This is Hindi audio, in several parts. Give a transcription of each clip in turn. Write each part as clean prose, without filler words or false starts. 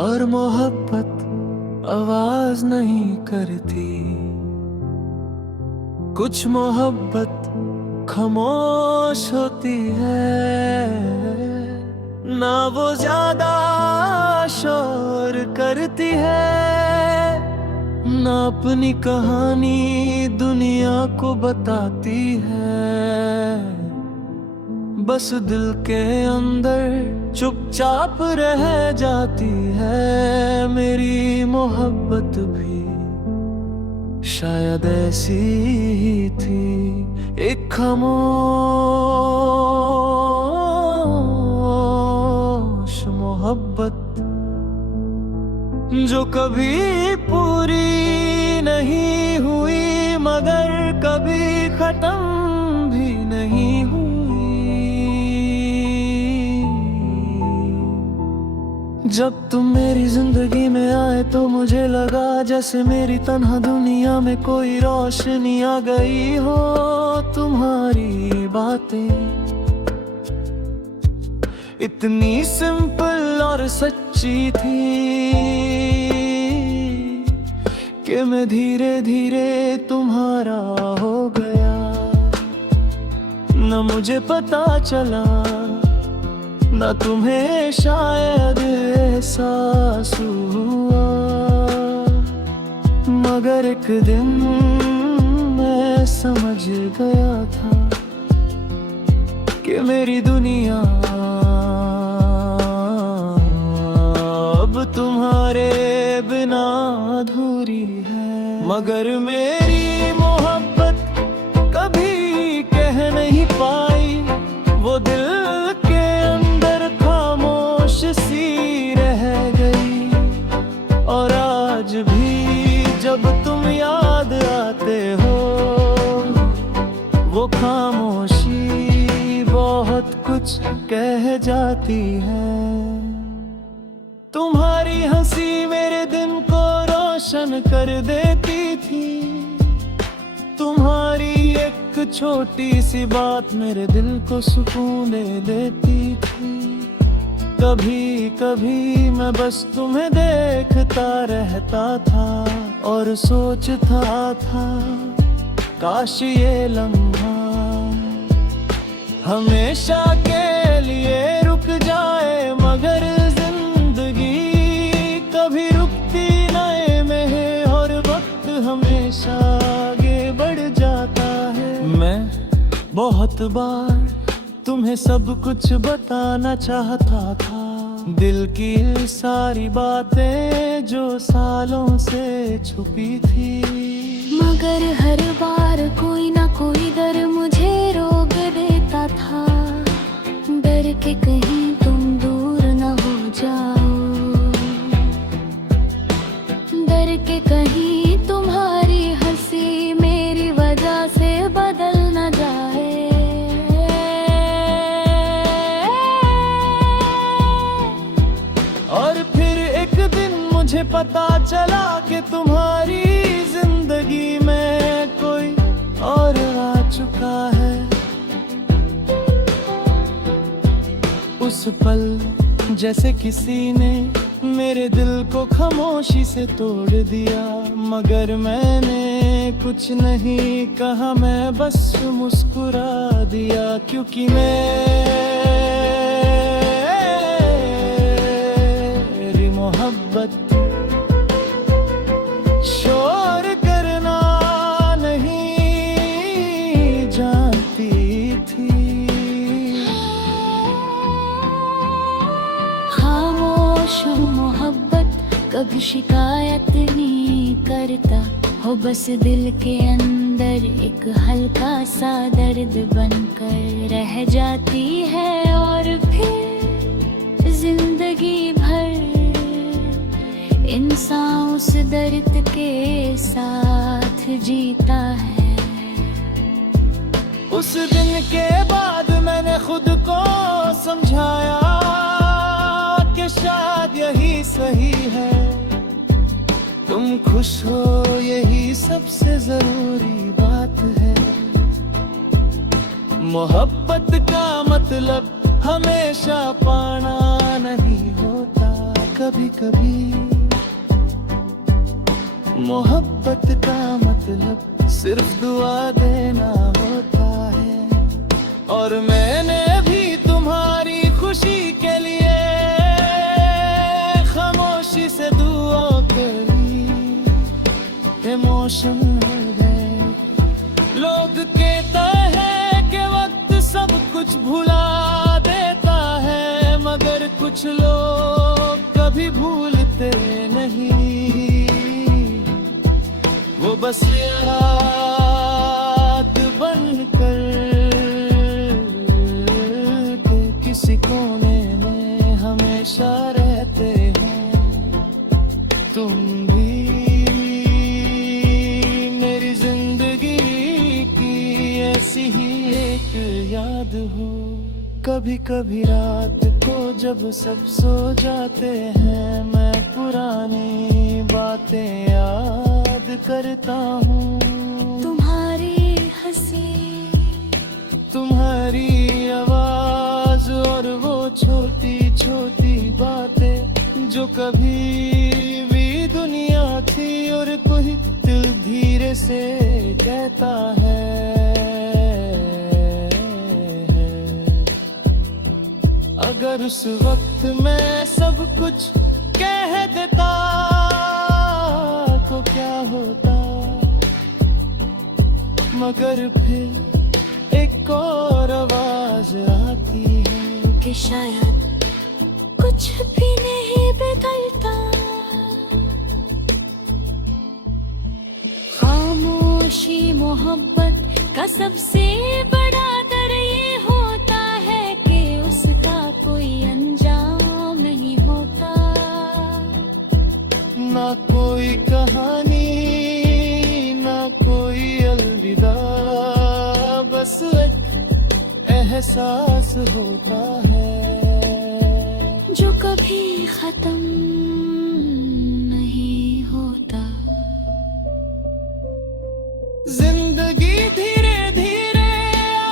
और मोहब्बत आवाज नहीं करती। कुछ मोहब्बत खामोश होती है, ना वो ज्यादा शोर करती है, ना अपनी कहानी दुनिया को बताती है। बस दिल के अंदर चुपचाप रह जाती है। मेरी मोहब्बत भी शायद ऐसी ही थी, एक खामोश मोहब्बत जो कभी पूरी नहीं हुई मगर कभी खत्म भी नहीं हुई। जब तुम मेरी जिंदगी में आए तो मुझे लगा जैसे मेरी तन्हा दुनिया में कोई रोशनी आ गई हो। तुम्हारी बातें इतनी सिंपल और सच्ची थी कि मैं धीरे धीरे तुम्हारा हो गया। न मुझे पता चला न तुम्हें शायद एहसास हुआ, मगर एक दिन मैं समझ गया था कि मेरी दुनिया अब तुम्हारे बिना अधूरी है। मगर मेरी मोहब्बत कभी कह नहीं पाई, वो दिल के अंदर खामोश सी रह गई। और आज भी जब तुम याद आते हो वो खामोशी बहुत कुछ कह जाती है। तुम्हारी हंसी मेरे दिन को रोशन कर देती थी, तुम्हारी एक छोटी सी बात मेरे दिल को सुकून दे देती थी। कभी कभी मैं बस तुम्हें देखता रहता था और सोचता था काश ये लम्हा हमेशा के लिए रुक जाए। मगर जिंदगी कभी रुकती नहीं में और वक्त हमेशा आगे बढ़ जाता है। मैं बहुत बार तुम्हें सब कुछ बताना चाहता था, दिल की सारी बातें जो सालों से छुपी थी। मगर हर बार कोई ना कोई डर मुझे रोक देता था, डर के कहीं तुम दूर न हो जाओ, डर के कहीं तुम्हारी हंसी मेरी वजह से बदल न जाए। और फिर एक दिन मुझे पता चला कि तुम्हारी जिंदगी में कोई और आ चुका है। उस पल जैसे किसी ने मेरे दिल को खामोशी से तोड़ दिया, मगर मैंने कुछ नहीं कहा, मैं बस मुस्कुरा दिया। क्योंकि मेरी मोहब्बत शोर करना नहीं जानती थी। खामोश मोहब्बत कभी शिकायत नहीं करता हो, बस दिल के अंदर एक हल्का सा दर्द बनकर रह जाती है। और फिर जिंदगी भर इंसान उस दर्द के साथ जीता है। उस दिन के बाद मैंने खुद को समझाया कि शायद यही सही है, तुम खुश हो यही सबसे जरूरी बात है। मोहब्बत का मतलब हमेशा पाना नहीं होता, कभी कभी मोहब्बत का मतलब सिर्फ दुआ देना होता है, और मैंने भी तुम्हारी खुशी के लिए खामोशी से दुआ करी। इमोशन हो गए, लोग कहता है कि वक्त सब कुछ भुला देता है, मगर कुछ लोग कभी भूलते नहीं। वो बस याद बनकर के किसी कोने में हमेशा रहते हैं। तुम भी मेरी जिंदगी की ऐसी ही एक याद हो। कभी कभी रात को जब सब सो जाते हैं, मैं पुरानी बातें याद करता हूँ। तुम्हारी हंसी, तुम्हारी आवाज और वो छोटी छोटी बातें जो कभी भी दुनिया थी, और कोई दिल धीरे से कहता है अगर उस वक्त मैं सब कुछ कह देता तो क्या होता, मगर फिर एक और आवाज आती है कि शायद कुछ भी नहीं बदलता। खामोशी मोहब्बत का सबसे बड़ा दर ये होता है कि उसका कोई अंजाम नहीं होता। ना कोई कहानी, ना कोई अलविदा, बस एक एहसास होता है जो कभी खत्म नहीं होता। जिंदगी धीरे धीरे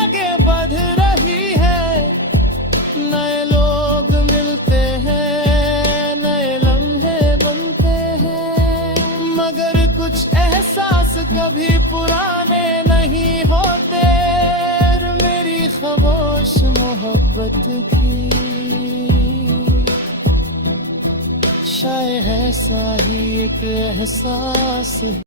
आगे बढ़ रही है, नए लोग मिलते हैं, नए लम्हे बनते हैं, मगर कुछ एहसास कभी पुराने नहीं होते। मेरी खामोश मोहब्बत की शायद ऐसा ही एक एहसास